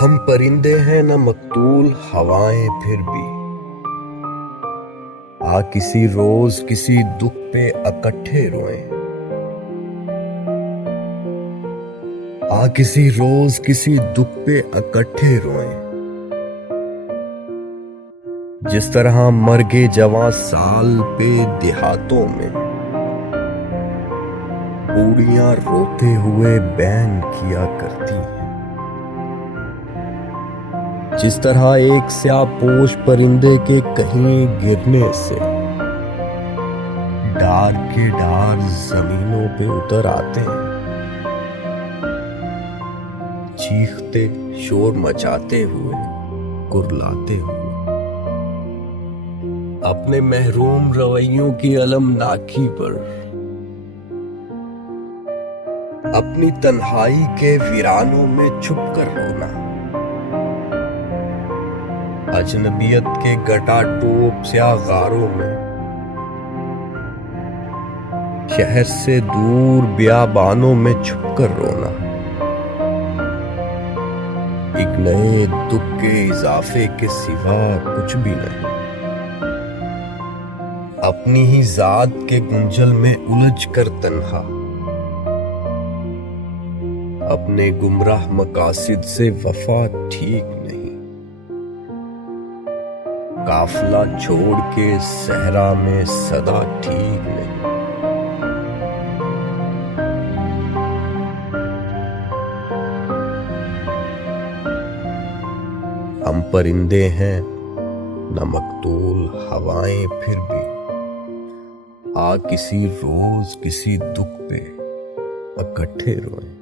ہم پرندے ہیں نہ مقتول ہوائیں پھر بھی، کسی روز کسی دکھ پہ اکٹھے روئیں، کسی روز کسی دکھ پہ اکٹھے روئیں، جس طرح مرگے جواں سال پہ دیہاتوں میں بوڑھیاں روتے ہوئے بین کیا کرتی ہیں، جس طرح ایک سیاہ پوش پرندے کے کہیں گرنے سے ڈار کے ڈار زمینوں پہ اتر آتے ہیں، چیختے شور مچاتے ہوئے کرلاتے ہوئے، اپنے محروم رویوں کی المناکی پر، اپنی تنہائی کے ویرانوں میں چھپ کر رونا، اجنبیت کے گٹا ٹوپ سیاہ غاروں میں، شہر سے دور بیابانوں میں چھپ کر رونا، ایک نئے دکھ کے اضافے کے سوا کچھ بھی نہیں، اپنی ہی ذات کے گنجل میں الجھ کر تنہا، اپنے گمراہ مقاصد سے وفا ٹھیک نہیں، قافلہ چھوڑ کے صحرا میں صدا ٹھیک نہیں۔ ہم پرندے ہیں نہ مقتول ہوائیں پھر بھی، کسی روز کسی دکھ پہ اکٹھے روئیں۔